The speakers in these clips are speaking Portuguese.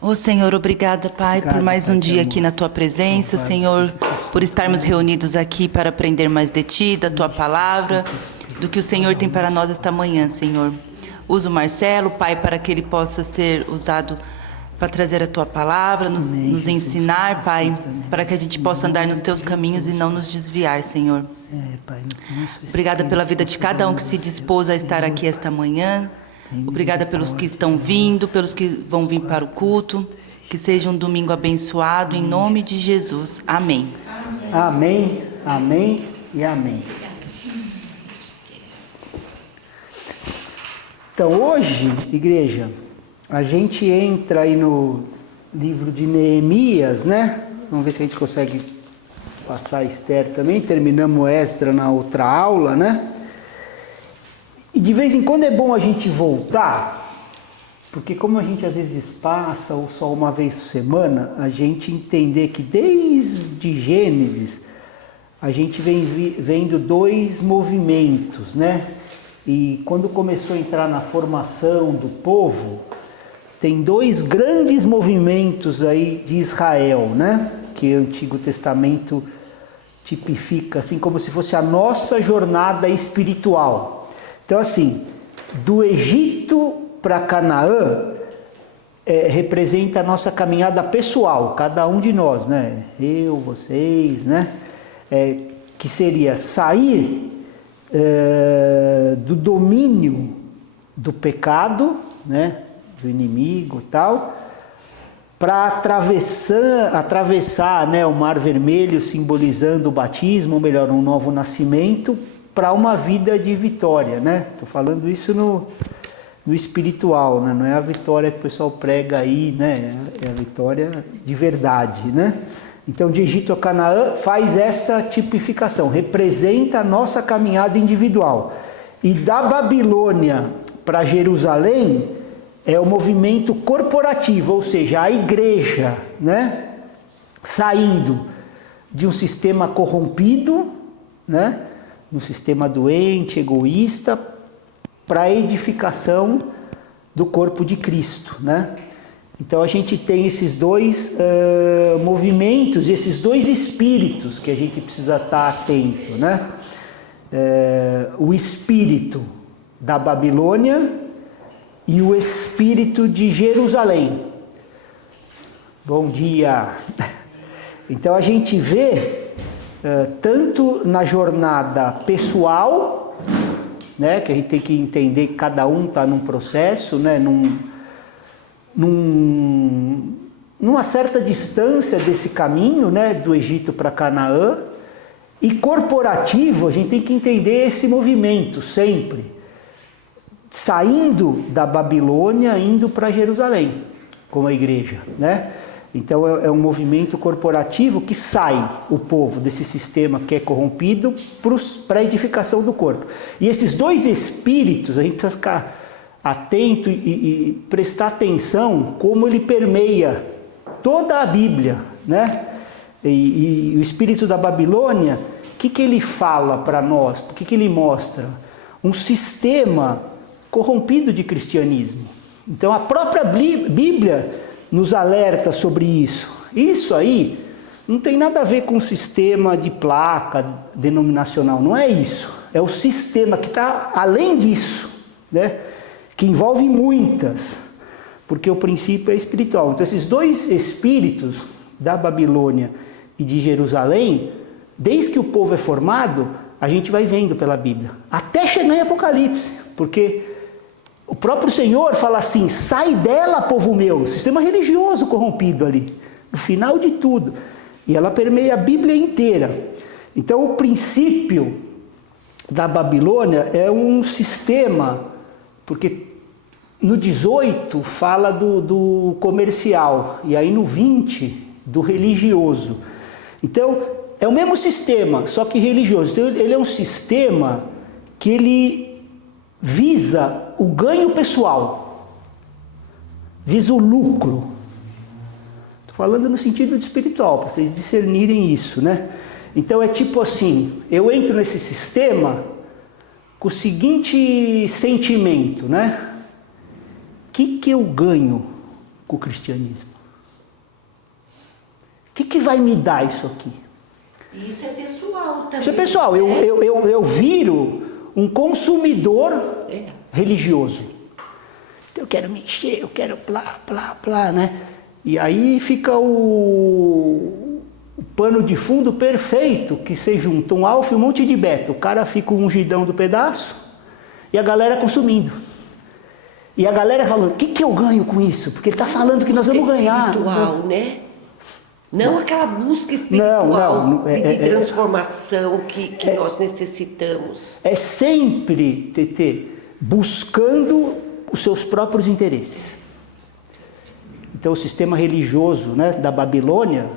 Ô Senhor, obrigada, Pai, por mais um dia aqui na Tua presença, Senhor, por estarmos reunidos aqui para aprender mais de Ti, da Tua palavra, do que o Senhor tem para nós esta manhã, Senhor. Usa o Marcelo, Pai, para que ele possa ser usado para trazer a Tua palavra, nos ensinar, Pai, para que a gente possa andar nos Teus caminhos e não nos desviar, Senhor. Obrigada pela vida de cada um que se dispôs a estar aqui esta manhã. Obrigada pelos que estão vindo, pelos que vão vir para o culto. Que seja um domingo abençoado, em nome de Jesus. Amém. Amém, amém e amém. Então hoje, igreja, a gente entra aí no livro de Neemias, né? Vamos ver se a gente consegue passar a Esther também. Terminamos Esdras na outra aula, né? E de vez em quando é bom a gente voltar, porque como a gente às vezes passa, ou só uma vez por semana, a gente entender que desde Gênesis, a gente vem vendo dois movimentos, né? E quando começou a entrar na formação do povo, tem dois grandes movimentos aí de Israel, né? Que o Antigo Testamento tipifica, assim como se fosse a nossa jornada espiritual. Então, assim, do Egito para Canaã representa a nossa caminhada pessoal, cada um de nós, né? Eu, vocês, né? Que seria sair do domínio do pecado, né? Do inimigo e tal, para atravessar, né, o Mar Vermelho, simbolizando o batismo, ou melhor, um novo nascimento, para uma vida de vitória, né? Estou falando isso no espiritual, né? Não é a vitória que o pessoal prega aí, né? É a vitória de verdade, né? Então, de Egito a Canaã faz essa tipificação, representa a nossa caminhada individual. E da Babilônia para Jerusalém é o movimento corporativo, ou seja, a igreja, né? Saindo de um sistema corrompido, né? Um sistema doente, egoísta, para a edificação do corpo de Cristo, né? Então a gente tem esses dois movimentos, esses dois espíritos que a gente precisa estar atento, né? O espírito da Babilônia e o espírito de Jerusalém. Bom dia! Então a gente vê tanto na jornada pessoal, né, que a gente tem que entender que cada um está num processo, né, numa certa distância desse caminho, né, do Egito para Canaã, e corporativo, a gente tem que entender esse movimento sempre, saindo da Babilônia, indo para Jerusalém, como a igreja, né? Então é um movimento corporativo que sai o povo desse sistema que é corrompido para a edificação do corpo. E esses dois espíritos, a gente precisa ficar atento e prestar atenção como ele permeia toda a Bíblia, né? E o espírito da Babilônia, o que ele fala para nós? O que ele mostra? Um sistema corrompido de cristianismo. Então a própria Bíblia nos alerta sobre isso. Isso aí não tem nada a ver com o sistema de placa denominacional, não é isso. É o sistema que está além disso, né? Que envolve muitas, porque o princípio é espiritual. Então esses dois espíritos da Babilônia e de Jerusalém, desde que o povo é formado, a gente vai vendo pela Bíblia, até chegar em Apocalipse, porque o próprio Senhor fala assim: sai dela, povo meu, sistema religioso corrompido ali, no final de tudo. E ela permeia a Bíblia inteira. Então o princípio da Babilônia é um sistema, porque no 18 fala do comercial, e aí no 20 do religioso. Então é o mesmo sistema, só que religioso. Então ele é um sistema que ele visa o ganho pessoal, visa o lucro. Estou falando no sentido espiritual, para vocês discernirem isso, né? Então é tipo assim, eu entro nesse sistema com o seguinte sentimento, né? O que eu ganho com o cristianismo? O que vai me dar isso aqui? Isso é pessoal também. Isso é pessoal. Eu viro um consumidor religioso. Eu quero me encher, eu quero plá, né? E aí fica o pano de fundo perfeito, que você junta um alfa e um monte de beta. O cara fica um ungidão do pedaço e a galera consumindo. E a galera falando, o que eu ganho com isso? Porque ele está falando que nós vamos ganhar. Espiritual, né? Não aquela busca espiritual de transformação que nós necessitamos. É sempre, Tetê, buscando os seus próprios interesses. Então o sistema religioso, né, da Babilônia,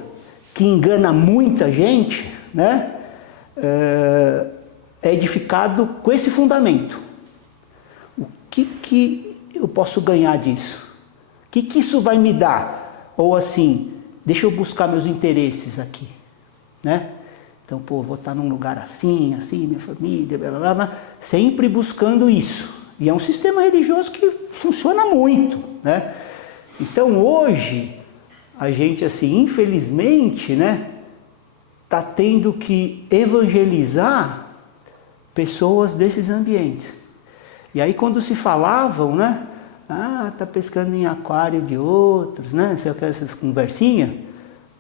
que engana muita gente, né, é edificado com esse fundamento. O que eu posso ganhar disso? O que isso vai me dar? Ou assim, deixa eu buscar meus interesses aqui, né? Então, vou estar num lugar assim, minha família, blá, blá, blá, sempre buscando isso. E é um sistema religioso que funciona muito, né? Então, hoje, a gente, assim, infelizmente, né, está tendo que evangelizar pessoas desses ambientes. E aí, quando se falavam, né, tá pescando em aquário de outros, né, essas conversinhas.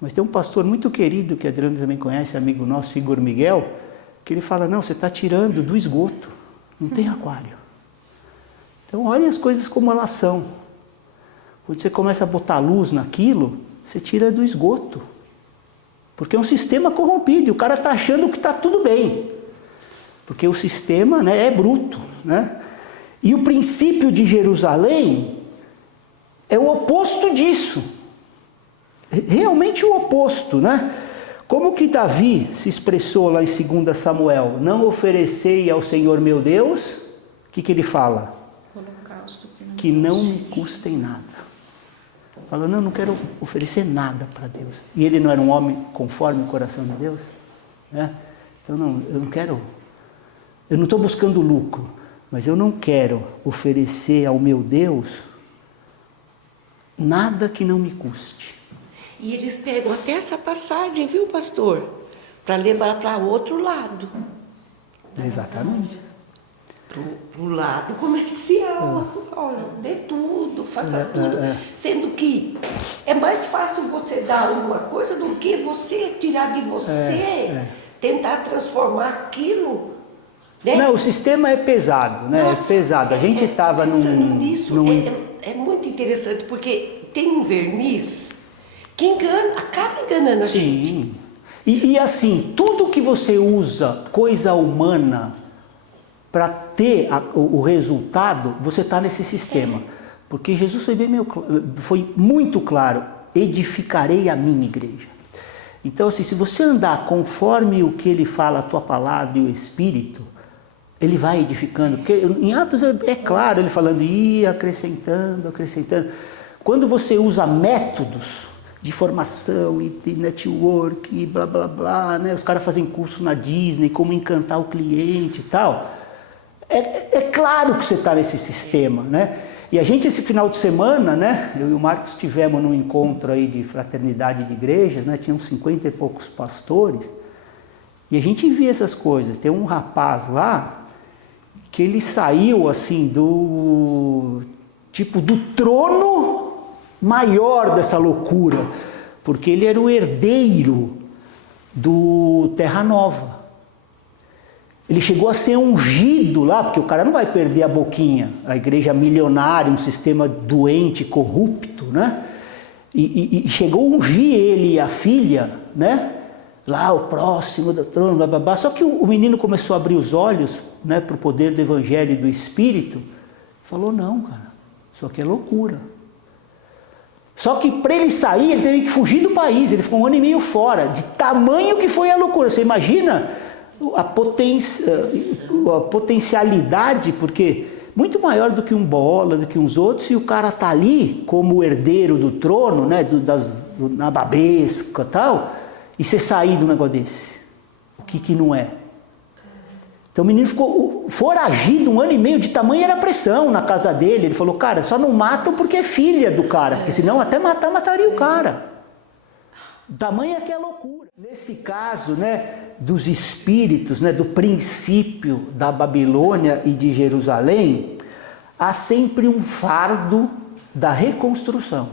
Mas tem um pastor muito querido, que a Adriana também conhece, amigo nosso, Igor Miguel, que ele fala, não, você está tirando do esgoto, não tem aquário. Então, olhem as coisas como elas são. Quando você começa a botar luz naquilo, você tira do esgoto. Porque é um sistema corrompido, e o cara está achando que está tudo bem. Porque o sistema, né, é bruto, né? E o princípio de Jerusalém é o oposto disso. Realmente o oposto, né? Como que Davi se expressou lá em 2 Samuel? Não oferecei ao Senhor meu Deus, o que ele fala? Holocausto que não me custem nada. Falou, não quero oferecer nada para Deus. E ele não era um homem conforme o coração de Deus? Né? Então eu não estou buscando lucro, mas eu não quero oferecer ao meu Deus nada que não me custe. E eles pegam até essa passagem, viu, pastor? Para levar para outro lado. Exatamente. Para o lado comercial. Olha, dê tudo, faça tudo. Sendo que é mais fácil você dar alguma coisa do que você tirar de você, tentar transformar aquilo. Né? Não, o sistema é pesado, né? Nossa, é pesado. A gente estava é muito interessante, porque tem um verniz que acaba enganando a gente. E assim, tudo que você usa, coisa humana, para ter o resultado, você está nesse sistema. Porque Jesus foi muito claro, edificarei a minha igreja. Então, assim, se você andar conforme o que ele fala, a tua palavra e o Espírito, ele vai edificando. Porque em Atos é claro, ele falando, acrescentando. Quando você usa métodos de formação e de network e blá blá blá, né? Os caras fazem curso na Disney, como encantar o cliente e tal. É claro que você está nesse sistema, né? E a gente esse final de semana, né? Eu e o Marcos estivemos num encontro aí de fraternidade de igrejas, né? Tinham 50 e poucos pastores. E a gente via essas coisas. Tem um rapaz lá que ele saiu assim do trono maior dessa loucura, porque ele era o herdeiro do Terra Nova. Ele chegou a ser ungido lá, porque o cara não vai perder a boquinha, a igreja milionária, um sistema doente, corrupto, né? E chegou a ungir ele e a filha, né? Lá o próximo do trono, blá, blá, blá. Só que o menino começou a abrir os olhos, né, para o poder do evangelho e do Espírito, falou, não, cara, isso aqui é loucura. Só que para ele sair, ele teve que fugir do país, ele ficou 1 ano e meio fora, de tamanho que foi a loucura. Você imagina a potencialidade, porque muito maior do que um Bola, do que uns outros, e o cara tá ali como herdeiro do trono, né, na babesca e tal, e você sair de um negócio desse. O que não é? Então o menino ficou foragido 1 ano e meio, de tamanho era a pressão na casa dele. Ele falou, cara, só não matam porque é filha do cara, porque senão até mataria o cara. Tamanha que é a loucura. Nesse caso, né, dos espíritos, né, do princípio da Babilônia e de Jerusalém, há sempre um fardo da reconstrução.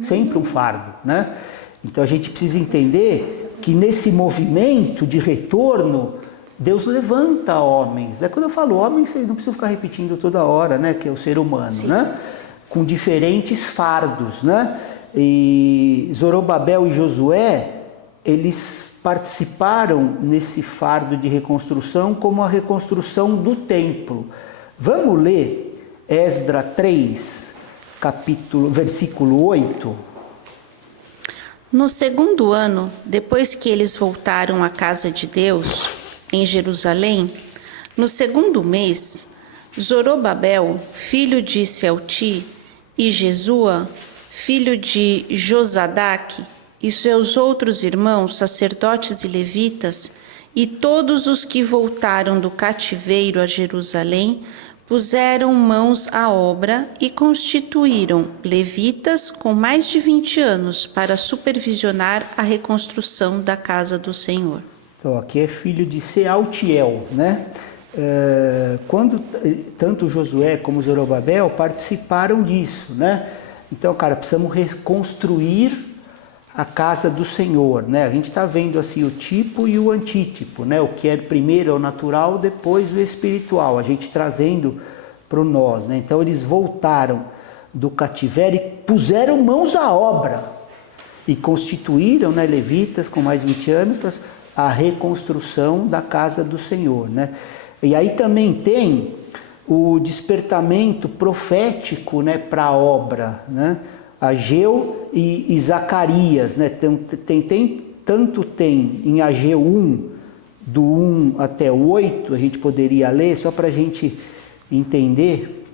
Sempre um fardo, né? Então a gente precisa entender que nesse movimento de retorno, Deus levanta homens. Quando eu falo homens, vocês não precisam ficar repetindo toda hora, né, que é o ser humano, sim, né? Com diferentes fardos, né? E Zorobabel e Josué, eles participaram nesse fardo de reconstrução como a reconstrução do templo. Vamos ler Esdra 3, versículo 8. No 2º ano, depois que eles voltaram à casa de Deus, em Jerusalém, no 2º mês, Zorobabel, filho de Sealti, e Jesua, filho de Josadaque, e seus outros irmãos, sacerdotes e levitas, e todos os que voltaram do cativeiro a Jerusalém, puseram mãos à obra e constituíram levitas com mais de 20 anos para supervisionar a reconstrução da casa do Senhor. Então, aqui é filho de Sealtiel, né? Quando tanto Josué como Zorobabel participaram disso, né? Então, cara, precisamos reconstruir a casa do Senhor, né? A gente está vendo assim o tipo e o antítipo, né? O que é primeiro é o natural, depois o espiritual, a gente trazendo para o nós, né? Então eles voltaram do cativeiro e puseram mãos à obra e constituíram, né, levitas com mais de 20 anos para a reconstrução da casa do Senhor, né? E aí também tem o despertamento profético, né, para a obra, né? Ageu e Zacarias, né? Tanto tem em Ageu 1, do 1 até o 8, a gente poderia ler, só para a gente entender.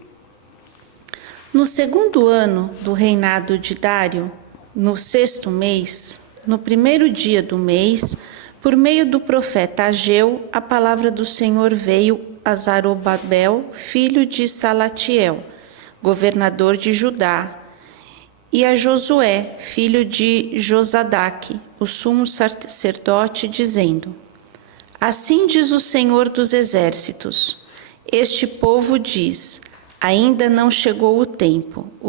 No 2º ano do reinado de Dário, no 6º mês, no 1º dia do mês, por meio do profeta Ageu, a palavra do Senhor veio a Zorobabel, filho de Salatiel, governador de Judá, e a Josué, filho de Josadaque, o sumo sacerdote, dizendo: Assim diz o Senhor dos Exércitos, este povo diz, ainda não chegou o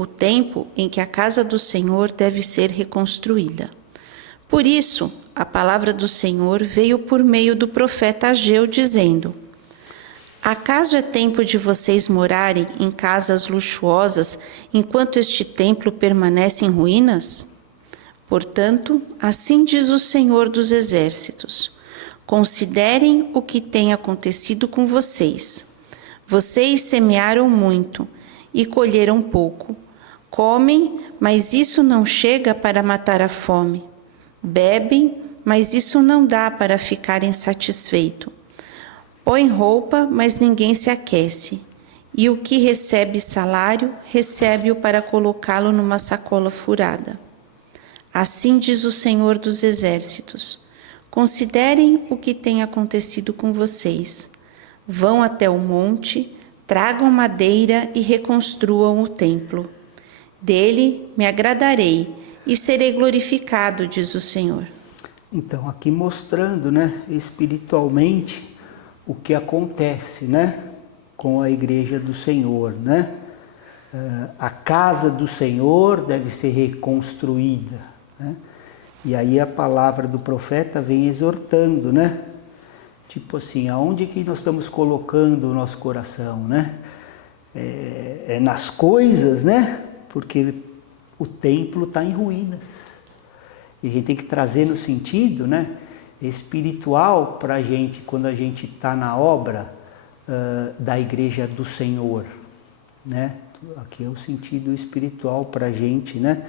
tempo em que a casa do Senhor deve ser reconstruída. Por isso, a palavra do Senhor veio por meio do profeta Ageu, dizendo: Acaso é tempo de vocês morarem em casas luxuosas enquanto este templo permanece em ruínas? Portanto, assim diz o Senhor dos Exércitos: Considerem o que tem acontecido com vocês. Vocês semearam muito e colheram pouco. Comem, mas isso não chega para matar a fome. Bebem, mas isso não dá para ficarem satisfeitos. Põe roupa, mas ninguém se aquece. E o que recebe salário, recebe-o para colocá-lo numa sacola furada. Assim diz o Senhor dos Exércitos: Considerem o que tem acontecido com vocês. Vão até o monte, tragam madeira e reconstruam o templo. Dele me agradarei e serei glorificado, diz o Senhor. Então, aqui mostrando, né, espiritualmente o que acontece, né, com a igreja do Senhor, né? A casa do Senhor deve ser reconstruída, né? E aí a palavra do profeta vem exortando, né? Tipo assim, aonde que nós estamos colocando o nosso coração, né? É nas coisas, né? Porque o templo está em ruínas. E a gente tem que trazer no sentido, né, espiritual para a gente, quando a gente está na obra da igreja do Senhor, né? Aqui é o sentido espiritual para a gente, né?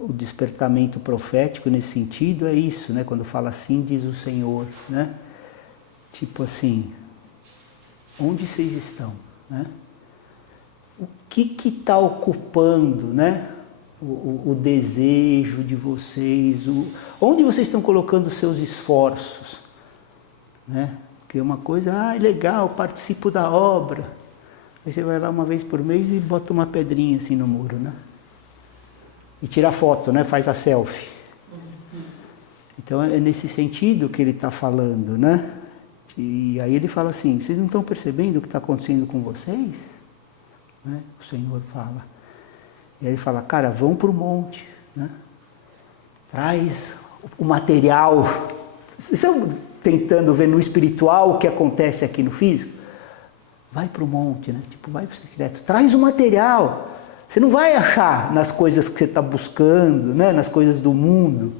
O despertamento profético nesse sentido é isso, né? Quando fala assim diz o Senhor, né? Tipo assim, onde vocês estão, né? O que está ocupando, né, o desejo de vocês? Onde vocês estão colocando os seus esforços, né? Porque uma coisa, legal, participo da obra. Aí você vai lá uma vez por mês e bota uma pedrinha assim no muro, né? E tira foto, né? Faz a selfie. Então é nesse sentido que ele está falando, né? E aí ele fala assim, vocês não estão percebendo o que está acontecendo com vocês? Né? O Senhor fala. E aí ele fala, cara, vão para o monte, né? Traz o material. Vocês estão tentando ver no espiritual o que acontece aqui no físico? Vai para o monte, né? Tipo, vai para o secreto. Traz o material. Você não vai achar nas coisas que você está buscando, né? Nas coisas do mundo.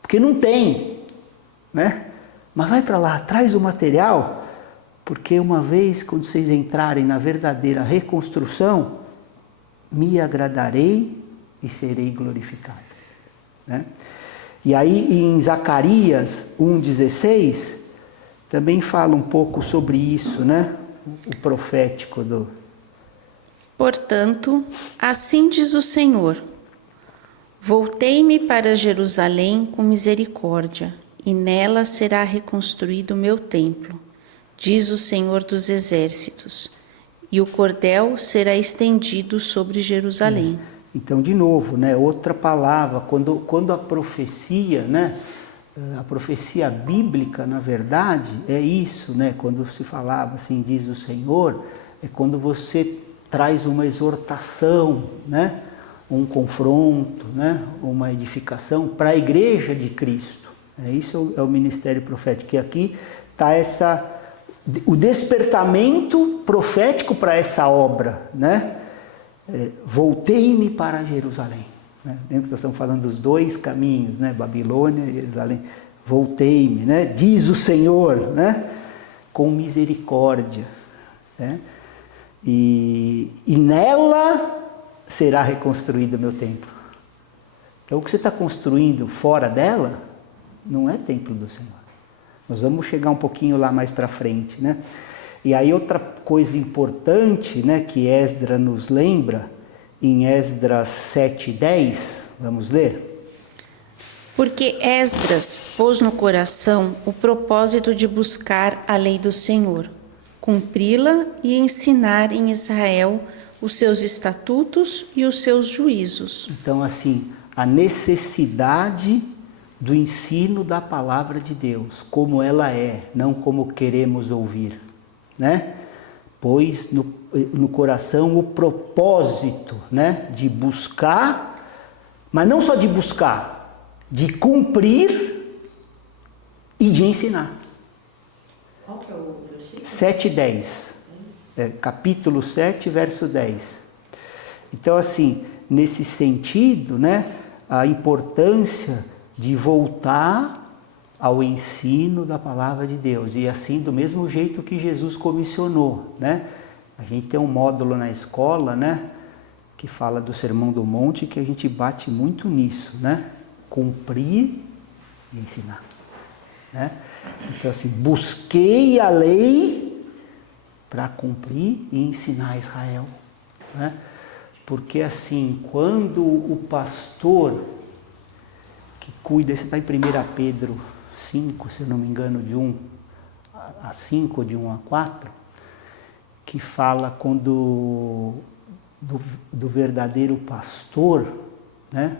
Porque não tem, né? Mas vai para lá, traz o material, porque uma vez, quando vocês entrarem na verdadeira reconstrução, me agradarei e serei glorificado. Né? E aí em Zacarias 1,16, também fala um pouco sobre isso, né? O profético do... Portanto, assim diz o Senhor, voltei-me para Jerusalém com misericórdia, e nela será reconstruído o meu templo, diz o Senhor dos Exércitos, e o cordel será estendido sobre Jerusalém. Então, de novo, né, outra palavra, quando a profecia, né, a profecia bíblica, na verdade, é isso, né, quando se falava assim, diz o Senhor, é quando você traz uma exortação, né, um confronto, né, uma edificação para a igreja de Cristo. Isso é o ministério profético. E aqui está o despertamento profético para essa obra, né? Voltei-me para Jerusalém. Né? Lembra que nós estamos falando dos dois caminhos, né? Babilônia e Jerusalém. Voltei-me, né? Diz o Senhor, né? Com misericórdia. Né? E nela será reconstruído o meu templo. Então o que você está construindo fora dela não é templo do Senhor. Nós vamos chegar um pouquinho lá mais para frente, né? E aí outra coisa importante, né, que Esdras nos lembra, em Esdras 7:10, vamos ler? Porque Esdras pôs no coração o propósito de buscar a lei do Senhor, cumpri-la e ensinar em Israel os seus estatutos e os seus juízos. Então, assim, a necessidade do ensino da palavra de Deus, como ela é, não como queremos ouvir, né? Pois no coração o propósito, né, de buscar, mas não só de buscar, de cumprir e de ensinar. Qual que é o versículo? 7:10, capítulo 7, verso 10. Então, assim, nesse sentido, né, a importância de voltar ao ensino da palavra de Deus, e assim do mesmo jeito que Jesus comissionou, né? A gente tem um módulo na escola, né, que fala do Sermão do Monte, que a gente bate muito nisso, né? Cumprir e ensinar, né? Então assim, busquei a lei para cumprir e ensinar a Israel, né? Porque assim, quando o pastor que cuida, esse está em 1 Pedro 5, se eu não me engano, de 1 a 5 ou de 1 a 4, que fala quando do verdadeiro pastor, né,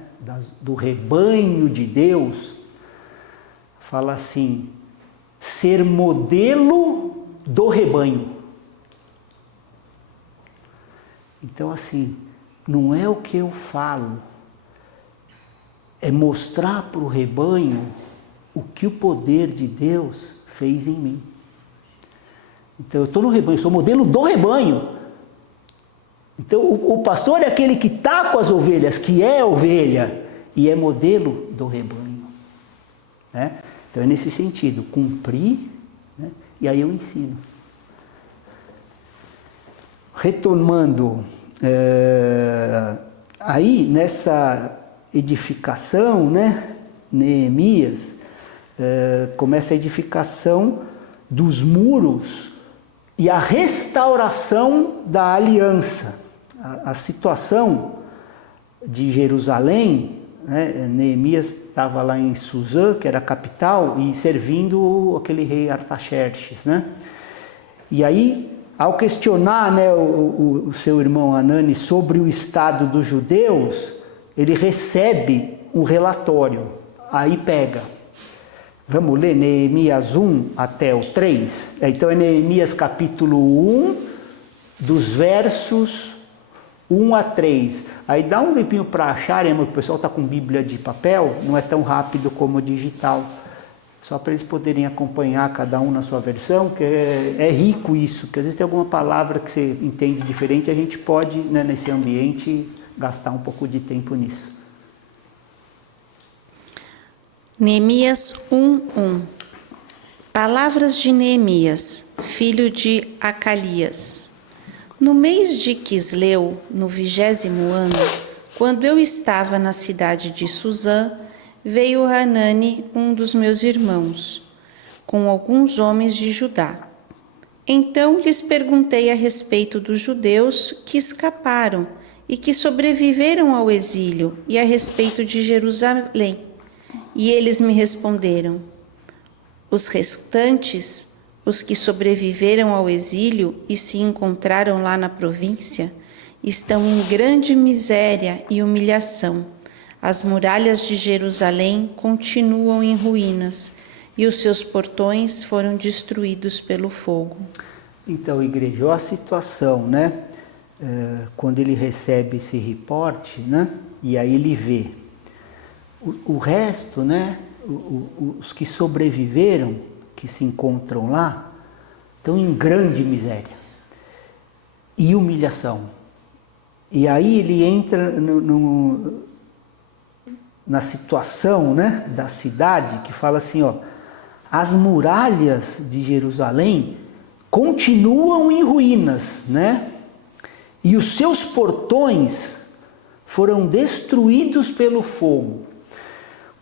do rebanho de Deus, fala assim, ser modelo do rebanho. Então assim, não é o que eu falo, é mostrar para o rebanho o que o poder de Deus fez em mim. Então eu estou no rebanho, sou modelo do rebanho. Então o pastor é aquele que está com as ovelhas, que é ovelha, e é modelo do rebanho. Né? Então é nesse sentido, cumprir, né? E aí eu ensino. Retomando, aí nessa edificação, né, Neemias começa a edificação dos muros e a restauração da aliança. A situação de Jerusalém né? Neemias estava lá em Suzã, que era a capital, e servindo aquele rei Artaxerxes, né? E aí, ao questionar, né, o seu irmão Anani sobre o estado dos judeus, ele recebe um relatório. Aí pega. Vamos ler Neemias 1 até o 3? Então é Neemias capítulo 1, dos versos 1 a 3. Aí dá um tempinho para acharem, o pessoal está com Bíblia de papel, não é tão rápido como digital. Só para eles poderem acompanhar cada um na sua versão, que é rico isso, que às vezes tem alguma palavra que você entende diferente, a gente pode, né, nesse ambiente, gastar um pouco de tempo nisso. Neemias 1:1. Palavras de Neemias, filho de Acalias. No mês de Quisleu, no 20º ano, quando eu estava na cidade de Suzã, veio Hanani, um dos meus irmãos, com alguns homens de Judá. Então lhes perguntei a respeito dos judeus que escaparam e que sobreviveram ao exílio e a respeito de Jerusalém. E eles me responderam: os restantes, os que sobreviveram ao exílio e se encontraram lá na província, estão em grande miséria e humilhação. As muralhas de Jerusalém continuam em ruínas e os seus portões foram destruídos pelo fogo. Então, igreja, olha a situação, né? Quando ele recebe esse reporte, né? E aí ele vê o resto, né? Os que sobreviveram, que se encontram lá, estão em grande miséria e humilhação. E aí ele entra na situação, né, da cidade, que fala assim, ó, as muralhas de Jerusalém continuam em ruínas, né? E os seus portões foram destruídos pelo fogo.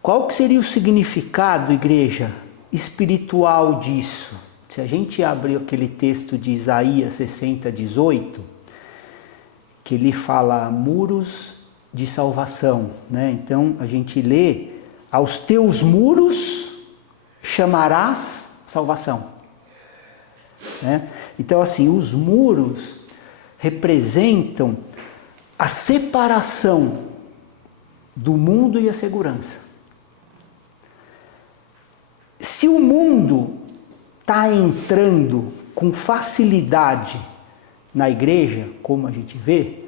Qual que seria o significado, igreja, espiritual disso? Se a gente abre aquele texto de Isaías 60:18, que ele fala muros de salvação, né? Então a gente lê: aos teus muros chamarás salvação, né? Então assim, os muros representam a separação do mundo e a segurança. Se o mundo está entrando com facilidade na igreja, como a gente vê,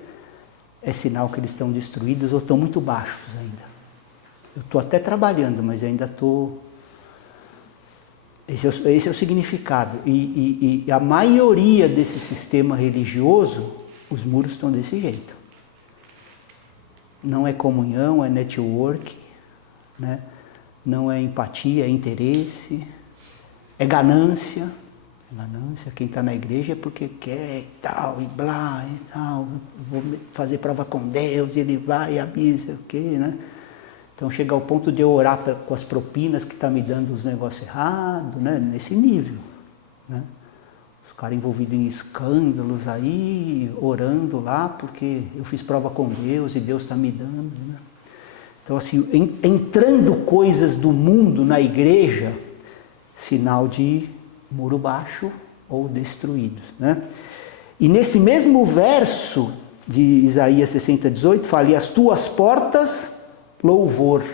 é sinal que eles estão destruídos ou estão muito baixos ainda. Eu estou até trabalhando, mas ainda estou... Esse é o significado. E a maioria desse sistema religioso, os muros estão desse jeito. Não é comunhão, é network, né? Não é empatia, é interesse, é ganância. Ganância, quem está na igreja é porque quer e tal, e blá, e tal, vou fazer prova com Deus, e ele vai, e avisa, o quê, né? Então chega ao ponto de eu orar com as propinas que está me dando os negócios errados, né? Nesse nível, né? Os caras envolvidos em escândalos aí, orando lá, porque eu fiz prova com Deus e Deus está me dando, né? Então assim, entrando coisas do mundo na igreja, sinal de muro baixo ou destruídos, né? E nesse mesmo verso de Isaías 60:18 fala: e as tuas portas, louvor,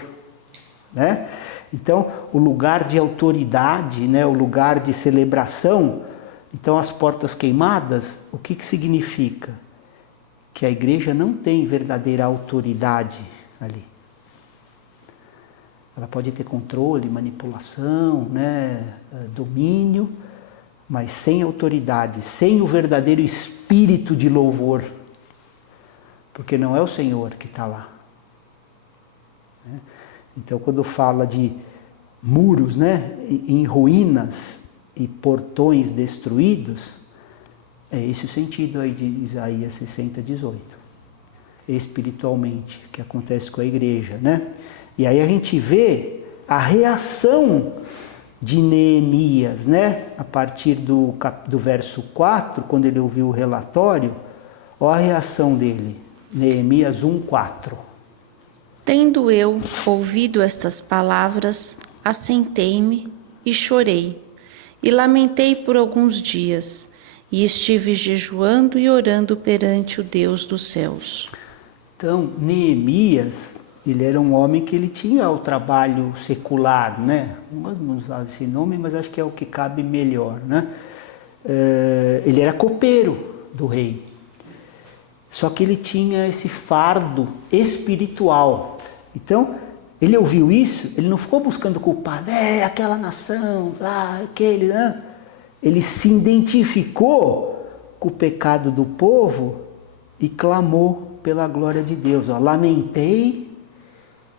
né? Então o lugar de autoridade, né? O lugar de celebração. Então as portas queimadas, o que significa? Que a igreja não tem verdadeira autoridade ali. Ela pode ter controle, manipulação, né, domínio, mas sem autoridade, sem o verdadeiro espírito de louvor. Porque não é o Senhor que está lá. Então, quando fala de muros, né, em ruínas e portões destruídos, é esse o sentido aí de Isaías 60:18. Espiritualmente, que acontece com a igreja, né? E aí a gente vê a reação de Neemias, né? A partir do verso 4, quando ele ouviu o relatório, olha a reação dele. Neemias 1:4. Tendo eu ouvido estas palavras, assentei-me e chorei, e lamentei por alguns dias, e estive jejuando e orando perante o Deus dos céus. Então, Neemias, ele era um homem que ele tinha o trabalho secular, né? Vamos usar esse nome, mas acho que é o que cabe melhor, né? Ele era copeiro do rei. Só que ele tinha esse fardo espiritual. Então, ele ouviu isso, ele não ficou buscando culpado, aquela nação, aquele, né? Ele se identificou com o pecado do povo e clamou pela glória de Deus. Lamentei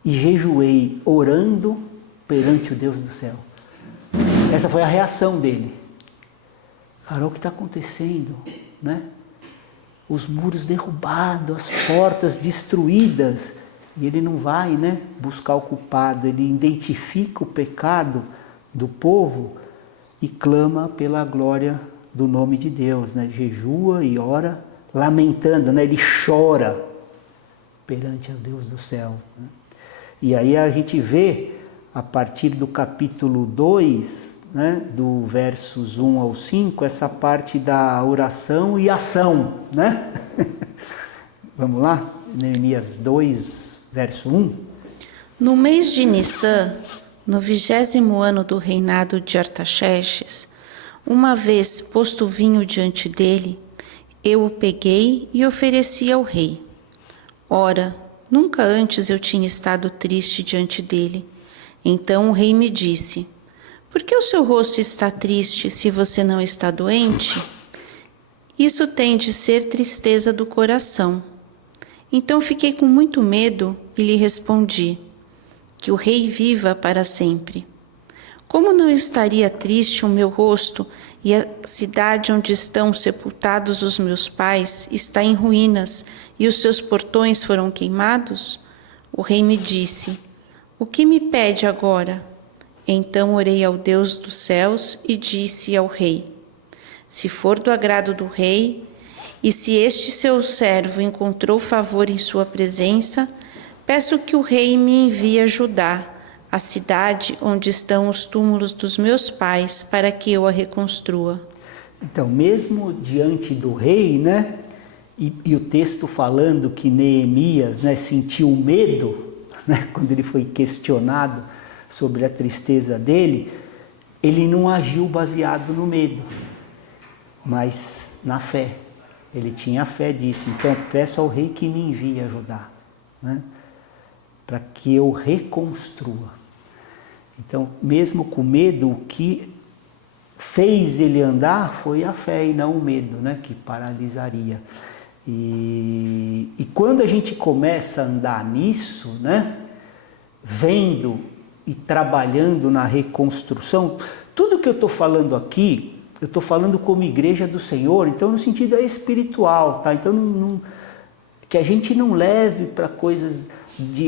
e jejuei, orando perante o Deus do céu. Essa foi a reação dele. Cara, o que está acontecendo, né? Os muros derrubados, as portas destruídas, e ele não vai, né, buscar o culpado, ele identifica o pecado do povo e clama pela glória do nome de Deus, né? Jejua e ora, lamentando, né? Ele chora perante o Deus do céu, né? E aí a gente vê, a partir do capítulo 2, né, do versos 1 ao 5, essa parte da oração e ação, né? Vamos lá? Neemias 2, verso 1. No mês de Nissan, no 20º ano do reinado de Artaxerxes, uma vez posto o vinho diante dele, eu o peguei e ofereci ao rei. Ora, nunca antes eu tinha estado triste diante dele. Então o rei me disse: por que o seu rosto está triste se você não está doente? Isso tem de ser tristeza do coração. Então fiquei com muito medo e lhe respondi: que o rei viva para sempre. Como não estaria triste o meu rosto e a cidade onde estão sepultados os meus pais está em ruínas e os seus portões foram queimados? O rei me disse: o que me pede agora? Então orei ao Deus dos céus e disse ao rei: se for do agrado do rei, e se este seu servo encontrou favor em sua presença, peço que o rei me envie a Judá, a cidade onde estão os túmulos dos meus pais, para que eu a reconstrua. Então, mesmo diante do rei, né? E o texto falando que Neemias, né, sentiu medo, né, quando ele foi questionado sobre a tristeza dele, ele não agiu baseado no medo, mas na fé. Ele tinha fé disso. Então, peço ao rei que me envie ajudar, né, para que eu reconstrua. Então, mesmo com medo, o que fez ele andar foi a fé e não o medo, né, que paralisaria. E quando a gente começa a andar nisso, né, vendo e trabalhando na reconstrução, tudo que eu estou falando aqui, eu estou falando como igreja do Senhor, então no sentido espiritual, tá? Então que a gente não leve para coisas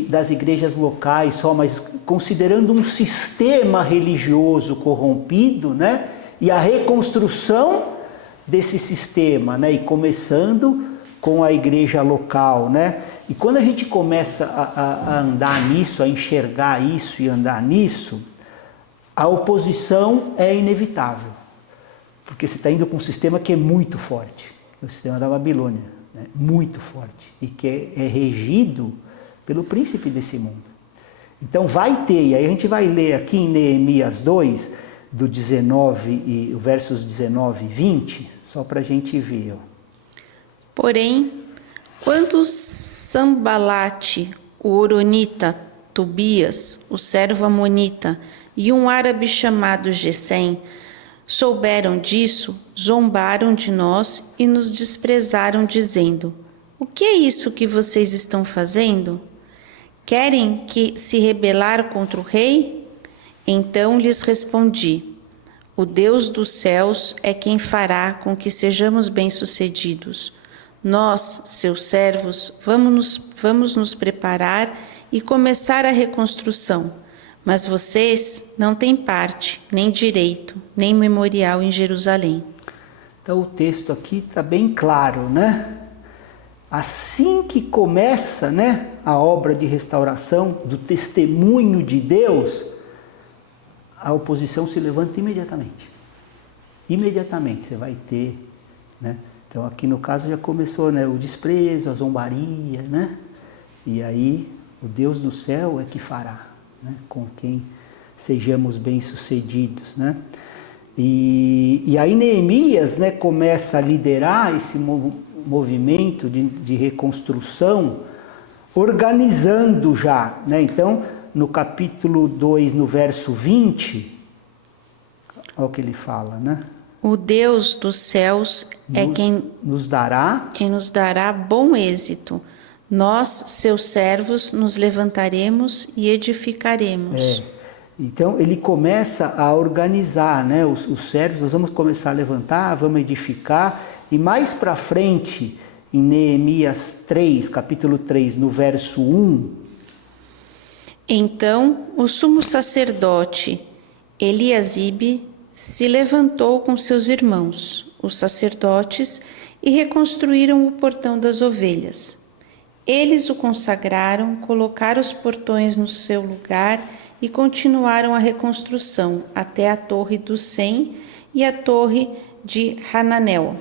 das igrejas locais só, mas considerando um sistema religioso corrompido, né? E a reconstrução desse sistema, né? E começando com a igreja local, né? E quando a gente começa a andar nisso, a enxergar isso e andar nisso, a oposição é inevitável. Porque você está indo com um sistema que é muito forte, o sistema da Babilônia, né? Muito forte, e que é regido pelo príncipe desse mundo. Então vai ter, e aí a gente vai ler aqui em Neemias 2, do 19 e versos 19 e 20, só para a gente ver. Porém, quando Sambalate, o Horonita, Tobias, o servo amonita, e um árabe chamado Gesem souberam disso, zombaram de nós e nos desprezaram, dizendo: o que é isso que vocês estão fazendo? Querem que se rebelar contra o rei? Então lhes respondi: o Deus dos céus é quem fará com que sejamos bem-sucedidos. Nós, seus servos, vamos nos preparar e começar a reconstrução, mas vocês não têm parte, nem direito, nem memorial em Jerusalém. Então o texto aqui está bem claro, né? assim que começa, né, a obra de restauração do testemunho de Deus, a oposição se levanta imediatamente. Imediatamente você vai ter, né? Então aqui no caso já começou, né, o desprezo, a zombaria, né? E aí o Deus do céu é que fará, né, com quem sejamos bem-sucedidos, né? E aí Neemias, né, começa a liderar esse movimento de reconstrução, organizando já, né? Então, no capítulo 2, no verso 20, olha o que ele fala, né? O Deus dos céus é quem nos dará bom êxito. Nós, seus servos, nos levantaremos e edificaremos. Então ele começa a organizar, né, os servos. Nós vamos começar a levantar, vamos edificar, e mais para frente, em Neemias 3, capítulo 3, no verso 1. Então o sumo sacerdote Eliasibe se levantou com seus irmãos, os sacerdotes, e reconstruíram o portão das ovelhas. Eles o consagraram, colocaram os portões no seu lugar e continuaram a reconstrução até a Torre do Sem e a Torre de Hananel.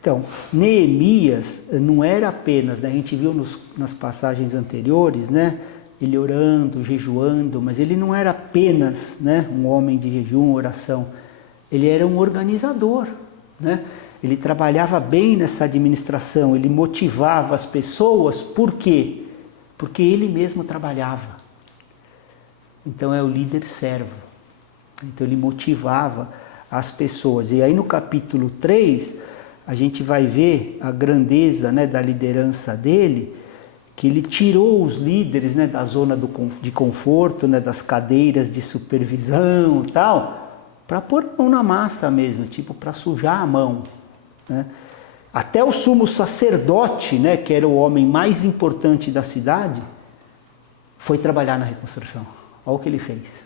Então, Neemias não era apenas, né, a gente viu nas passagens anteriores, né, ele orando, jejuando, mas ele não era apenas, né, um homem de jejum, oração. Ele era um organizador, né? Ele trabalhava bem nessa administração, ele motivava as pessoas. Por quê? Porque ele mesmo trabalhava. Então é o líder servo. Então ele motivava as pessoas. E aí no capítulo 3, a gente vai ver a grandeza, né, da liderança dele, que ele tirou os líderes, né, da zona de conforto, né, das cadeiras de supervisão e tal, para pôr a mão na massa mesmo, tipo para sujar a mão, né? Até o sumo sacerdote, né, que era o homem mais importante da cidade, foi trabalhar na reconstrução. Olha o que ele fez.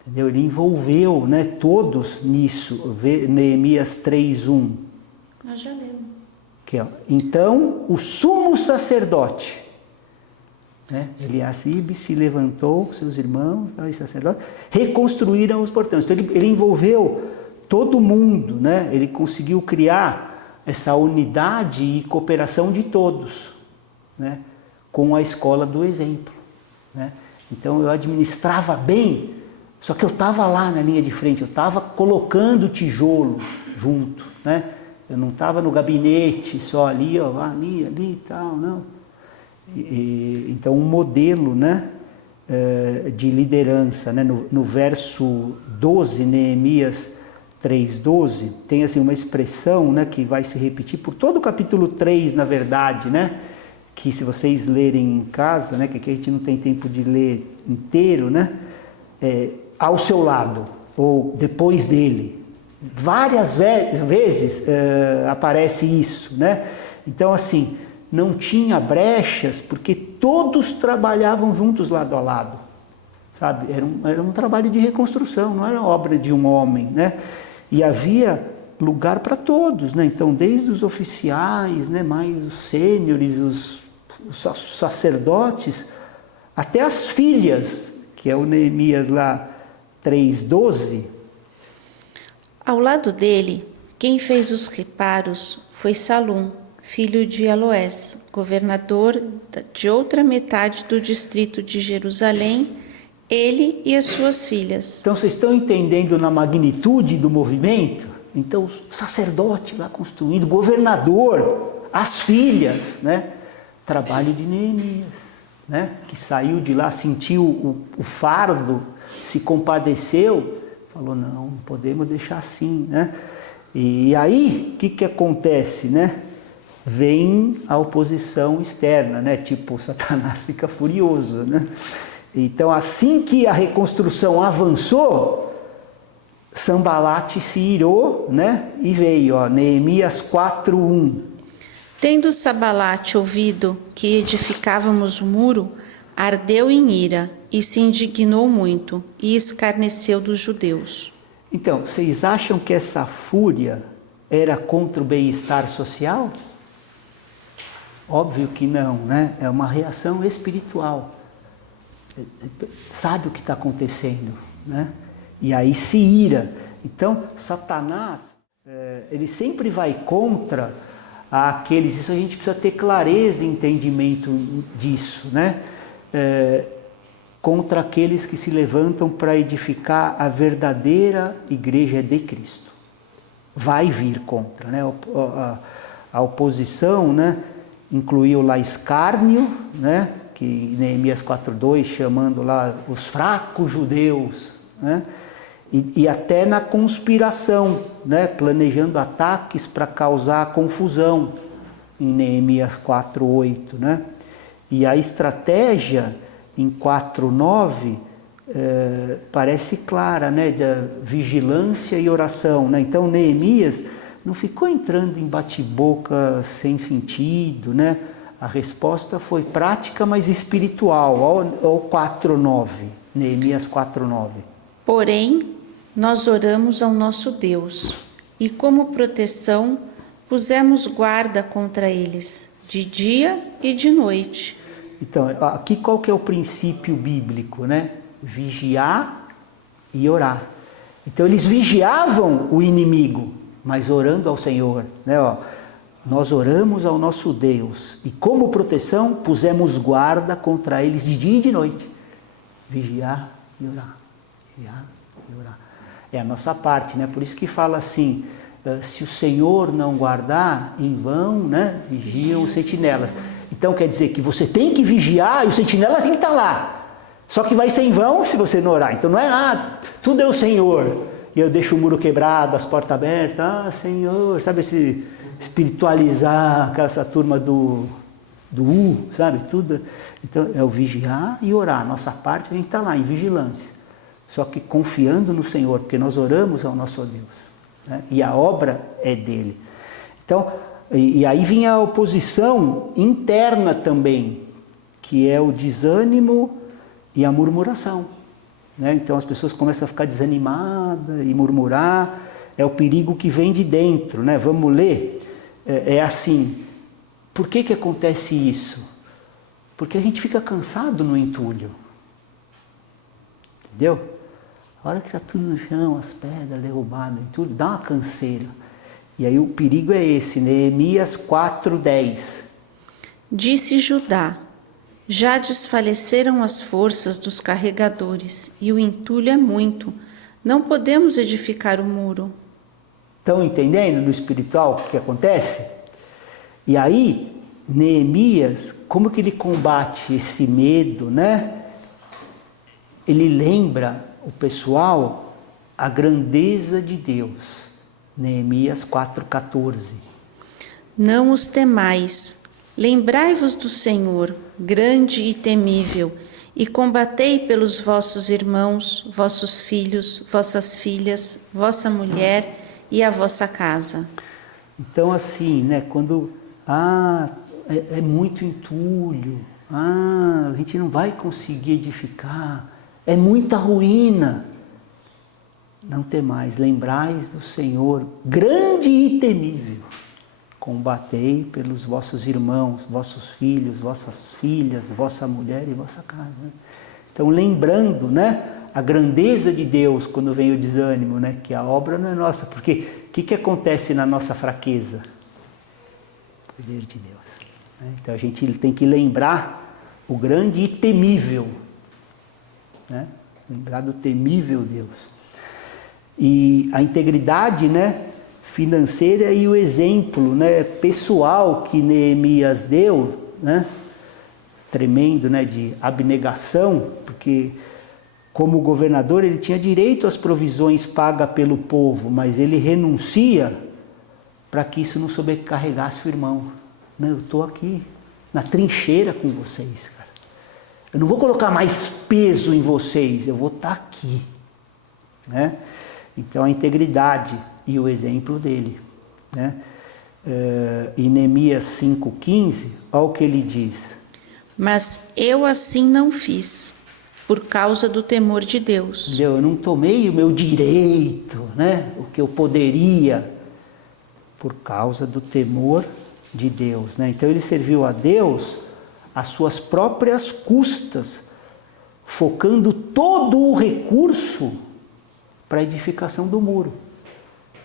Entendeu? Ele envolveu, né, todos nisso. Neemias 3:1. Nós já lemos. Aqui, ó. Então, o sumo sacerdote, né, Eliasibe, se levantou, seus irmãos, os sacerdotes, reconstruíram os portões. Então, ele envolveu todo mundo, né? Ele conseguiu criar essa unidade e cooperação de todos, né, com a escola do exemplo, né? Então, eu administrava bem, só que eu estava lá na linha de frente, eu estava colocando tijolo junto, né? Eu não estava no gabinete só ali, ó, ali e tal, não. Então, um modelo, né, de liderança, né? No verso 12, Neemias 3:12, tem assim uma expressão, né, que vai se repetir por todo o capítulo 3, na verdade, né? Que se vocês lerem em casa, né, que aqui a gente não tem tempo de ler inteiro, né? Ao seu lado, ou depois dele. Várias vezes aparece isso, né? Então, assim, não tinha brechas, porque todos trabalhavam juntos lado a lado, sabe? Era um trabalho de reconstrução, não era obra de um homem, né? E havia lugar para todos, né? Então, desde os oficiais, né, mais os sêniores, os sacerdotes, até as filhas, que é o Neemias lá 3:12. Ao lado dele, quem fez os reparos foi Salum, filho de Aloés, governador de outra metade do distrito de Jerusalém, ele e as suas filhas. Então vocês estão entendendo na magnitude do movimento? Então o sacerdote lá construindo, governador, as filhas, né? Trabalho de Neemias, né? Que saiu de lá, sentiu o fardo, se compadeceu, falou, não podemos deixar assim, né? E aí, o que acontece, né? Vem a oposição externa, né? Tipo, Satanás fica furioso, né? Então, assim que a reconstrução avançou, Sambalate se irou, né? E veio, ó, Neemias 4:1. Tendo Sambalate ouvido que edificávamos o muro, ardeu em ira e se indignou muito e escarneceu dos judeus. Então, vocês acham que essa fúria era contra o bem-estar social? Óbvio que não, né? É uma reação espiritual. Sabe o que está acontecendo, né? E aí se ira. Então, Satanás, ele sempre vai contra aqueles... Isso a gente precisa ter clareza e entendimento disso, né? Contra aqueles que se levantam para edificar a verdadeira igreja de Cristo. Vai vir contra, né? A oposição, né? Incluiu lá escárnio, né? Que em Neemias 4:2, chamando lá os fracos judeus, né? E até na conspiração, né? Planejando ataques para causar confusão, em Neemias 4:8, né? E a estratégia em 4:9 parece clara, né? De vigilância e oração, né? Então Neemias não ficou entrando em bate-boca sem sentido, né? A resposta foi prática, mas espiritual. Olha o 4:9, Neemias 4:9. Porém, nós oramos ao nosso Deus, e como proteção pusemos guarda contra eles, de dia e de noite. Então, aqui qual que é o princípio bíblico, né? Vigiar e orar. Então, eles vigiavam o inimigo, mas orando ao Senhor, né? Ó, nós oramos ao nosso Deus e como proteção pusemos guarda contra eles de dia e de noite. Vigiar e orar. Vigiar e orar. É a nossa parte, né? Por isso que fala assim, se o Senhor não guardar, em vão, né? Vigiam os sentinelas. Então quer dizer que você tem que vigiar e o sentinela tem que estar lá. Só que vai ser em vão se você não orar. Então não é, tudo é o Senhor. E eu deixo o muro quebrado, as portas abertas, Senhor, sabe, esse espiritualizar essa turma do sabe, tudo. Então é o vigiar e orar. Nossa parte a gente está lá em vigilância. Só que confiando no Senhor, porque nós oramos ao nosso Deus, né? E a obra é dele. Então, e aí vinha a oposição interna também, que é o desânimo e a murmuração, né? Então as pessoas começam a ficar desanimadas e murmurar, é o perigo que vem de dentro, né? Vamos ler, é assim, por que acontece isso? Porque a gente fica cansado no entulho, entendeu? A hora que está tudo no chão, as pedras derrubadas, entulho, dá uma canseira. E aí o perigo é esse, Neemias 4:10. Disse Judá: já desfaleceram as forças dos carregadores, e o entulho é muito. Não podemos edificar o muro. Estão entendendo no espiritual o que acontece? E aí, Neemias, como que ele combate esse medo, né? Ele lembra o pessoal a grandeza de Deus. Neemias 4:14. Não os temais, lembrai-vos do Senhor, grande e temível, e combatei pelos vossos irmãos, vossos filhos, vossas filhas, vossa mulher e a vossa casa. Então assim, né, quando é muito entulho, a gente não vai conseguir edificar, é muita ruína. Não temais, lembrais do Senhor, grande e temível. Combatei pelos vossos irmãos, vossos filhos, vossas filhas, vossa mulher e vossa casa. Então, lembrando, né, a grandeza de Deus quando vem o desânimo, né, que a obra não é nossa. Porque o que acontece na nossa fraqueza? O poder de Deus. Né? Então, a gente tem que lembrar o grande e temível. Né? Lembrar do temível Deus. E a integridade, né, financeira e o exemplo, né, pessoal que Neemias deu, né, tremendo, né, de abnegação, porque como governador ele tinha direito às provisões pagas pelo povo, mas ele renuncia para que isso não sobrecarregasse o irmão. Não, eu estou aqui na trincheira com vocês, cara. Eu não vou colocar mais peso em vocês, eu vou estar aqui, né? Então a integridade e o exemplo dele, né? Em Neemias 5:15, olha o que ele diz. Mas eu assim não fiz, por causa do temor de Deus. Eu não tomei o meu direito, né? O que eu poderia, por causa do temor de Deus, né? Então ele serviu a Deus às suas próprias custas, focando todo o recurso para a edificação do muro,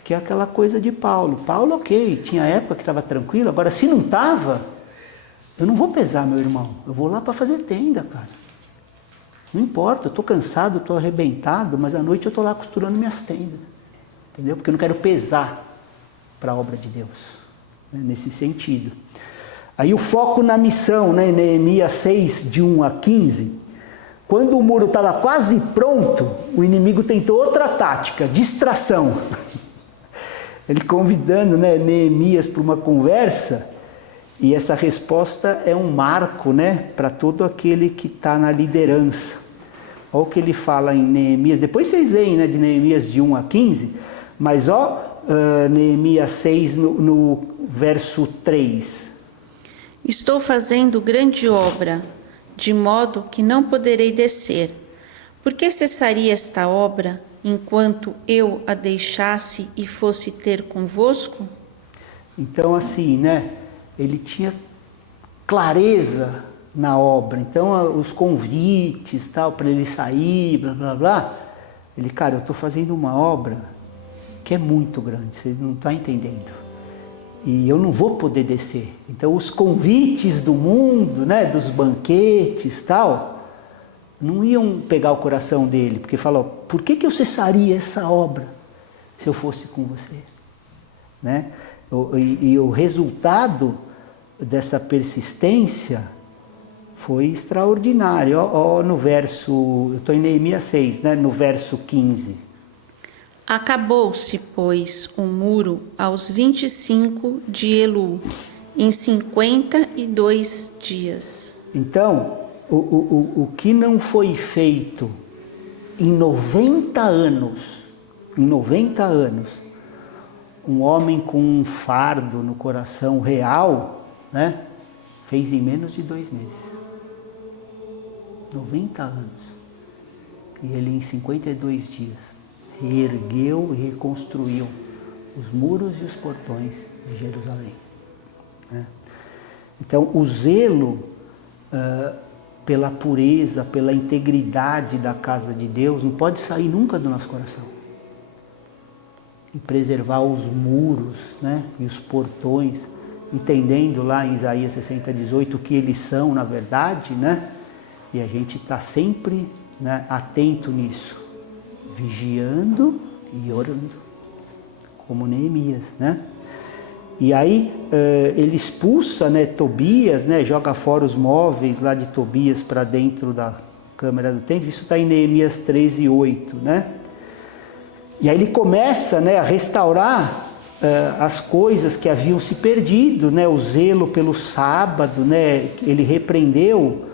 que é aquela coisa de Paulo. Paulo, ok, tinha época que estava tranquilo, agora se não estava, eu não vou pesar, meu irmão, eu vou lá para fazer tenda, cara. Não importa, eu estou cansado, estou arrebentado, mas à noite eu estou lá costurando minhas tendas, entendeu? Porque eu não quero pesar para a obra de Deus, né? Nesse sentido. Aí o foco na missão, né? Neemias 6, de 1 a 15, quando o muro estava quase pronto, o inimigo tentou outra tática, distração. Ele convidando, né, Neemias para uma conversa, e essa resposta é um marco, né, para todo aquele que está na liderança. Olha o que ele fala em Neemias, depois vocês leem, né, de Neemias de 1 a 15, mas Neemias 6 no verso 3. Estou fazendo grande obra, de modo que não poderei descer. Por que cessaria esta obra, enquanto eu a deixasse e fosse ter convosco? Então, assim, né, ele tinha clareza na obra. Então, os convites, tal, para ele sair, blá, blá, blá. Ele, cara, eu estou fazendo uma obra que é muito grande, você não está entendendo. E eu não vou poder descer. Então, os convites do mundo, né, dos banquetes, tal, não iam pegar o coração dele, porque falou, por que eu cessaria essa obra se eu fosse com você? Né? E o resultado dessa persistência foi extraordinário. No verso, eu estou em Neemias 6, né? No verso 15. Acabou-se, pois, o muro aos 25 de Elu, em 52 dias. Então, o que não foi feito em 90 anos, um homem com um fardo no coração real, né, fez em menos de 2 meses. 90 anos. E ele em 52 dias reergueu e reconstruiu os muros e os portões de Jerusalém. Né? Então, o zelo pela pureza, pela integridade da casa de Deus não pode sair nunca do nosso coração. E preservar os muros, né, e os portões, entendendo lá em Isaías 60:18 o que eles são na verdade, né? E a gente está sempre, né, atento nisso, vigiando e orando, como Neemias, né? E aí ele expulsa, né, Tobias, né, joga fora os móveis lá de Tobias para dentro da câmara do templo. Isso está em Neemias 13:8, né? E aí ele começa, né, a restaurar as coisas que haviam se perdido, né, o zelo pelo sábado, né? Ele repreendeu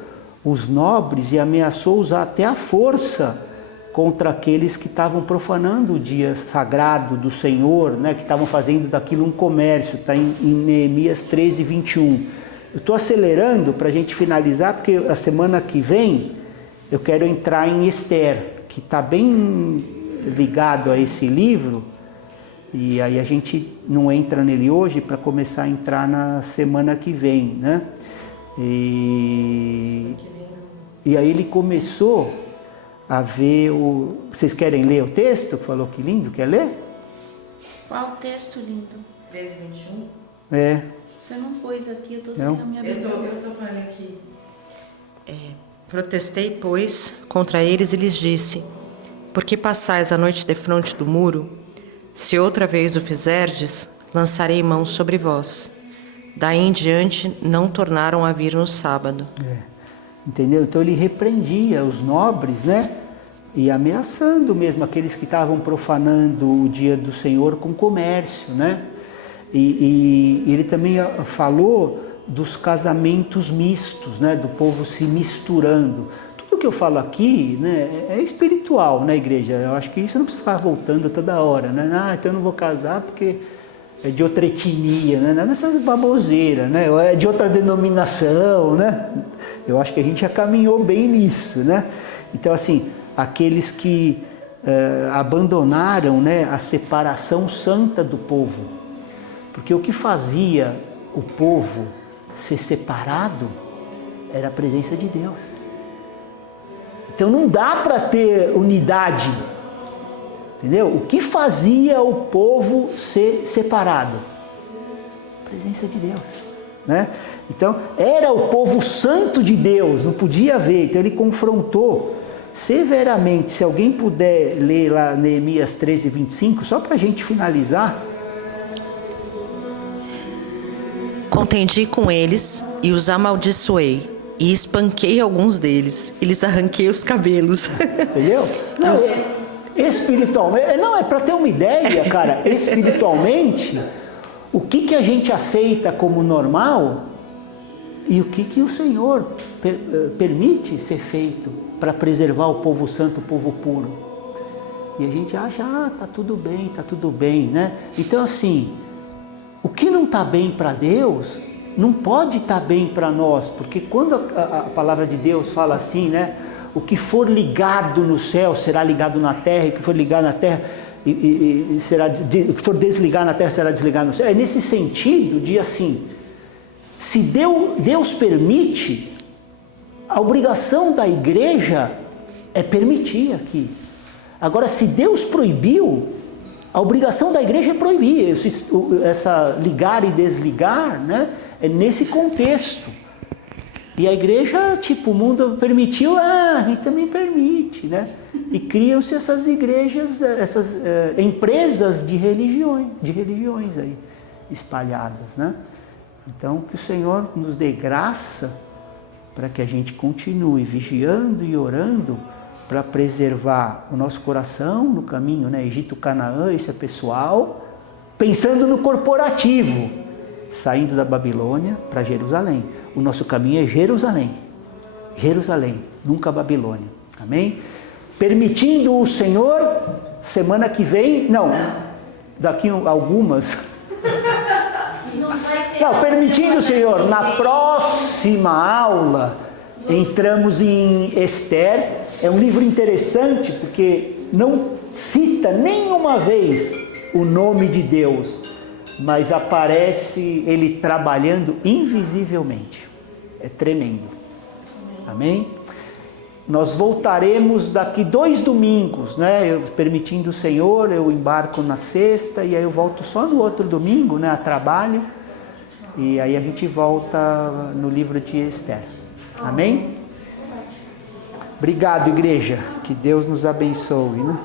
os nobres e ameaçou usar até a força contra aqueles que estavam profanando o dia sagrado do Senhor, né, que estavam fazendo daquilo um comércio. Está em Neemias 13:21. Eu estou acelerando para a gente finalizar, porque a semana que vem eu quero entrar em Esther, que está bem ligado a esse livro, e aí a gente não entra nele hoje para começar a entrar na semana que vem, né? E aí ele começou a ver o... Vocês querem ler o texto? Falou que lindo, quer ler? Qual texto lindo? 13:21? É. Você não pôs aqui, eu estou sem a minha Bíblia. Eu estou com ela aqui. Protestei, pois, contra eles e lhes disse: por que passais a noite defronte do muro? Se outra vez o fizerdes, lançarei mão sobre vós. Daí em diante não tornaram a vir no sábado. Entendeu? Então ele repreendia os nobres, né? E ameaçando mesmo aqueles que estavam profanando o dia do Senhor com comércio, né? E ele também falou dos casamentos mistos, né? Do povo se misturando. Tudo que eu falo aqui, né, é espiritual, né, igreja? Eu acho que isso não precisa ficar voltando toda hora, né? Ah, então eu não vou casar porque é de outra etnia, né? Nada dessas baboseiras, né? É de outra denominação, né? Eu acho que a gente já caminhou bem nisso, né? Então, assim, aqueles que abandonaram, né, a separação santa do povo. Porque o que fazia o povo ser separado era a presença de Deus. Então não dá para ter unidade, entendeu? O que fazia o povo ser separado? A presença de Deus, né? Então era o povo santo de Deus, não podia ver. Então ele confrontou severamente. Se alguém puder ler lá Neemias 13, 25, só para a gente finalizar. Contendi com eles e os amaldiçoei, e espanquei alguns deles, e lhes arranquei os cabelos. Entendeu? Não, espiritualmente, não, é para ter uma ideia, cara, espiritualmente, o que a gente aceita como normal e o que o Senhor permite ser feito para preservar o povo santo, o povo puro. E a gente acha, tá tudo bem, né? Então assim, o que não está bem para Deus, não pode estar bem para nós, porque quando a palavra de Deus fala assim, né? O que for ligado no céu será ligado na terra, e o que for ligado na terra, o que for desligado na terra será desligado no céu. É nesse sentido de assim, se Deus permite, a obrigação da igreja é permitir aqui. Agora, se Deus proibiu, a obrigação da igreja é proibir. Essa ligar e desligar, né? É nesse contexto. E a igreja, o mundo permitiu, a gente também permite, né? E criam-se essas igrejas, essas empresas de religiões aí, espalhadas, né? Então, que o Senhor nos dê graça para que a gente continue vigiando e orando para preservar o nosso coração no caminho, né? Egito, Canaã, isso é pessoal, pensando no corporativo, saindo da Babilônia para Jerusalém. O nosso caminho é Jerusalém, nunca Babilônia, amém? Permitindo o Senhor, semana que vem, daqui algumas, permitindo o Senhor, na próxima aula, entramos em Esther. É um livro interessante porque não cita nenhuma vez o nome de Deus, mas aparece ele trabalhando invisivelmente. É tremendo. Amém? Nós voltaremos daqui 2 domingos, né? Permitindo o Senhor, eu embarco na sexta e aí eu volto só no outro domingo, né? A trabalho. E aí a gente volta no livro de Esther. Amém? Obrigado, igreja. Que Deus nos abençoe, né?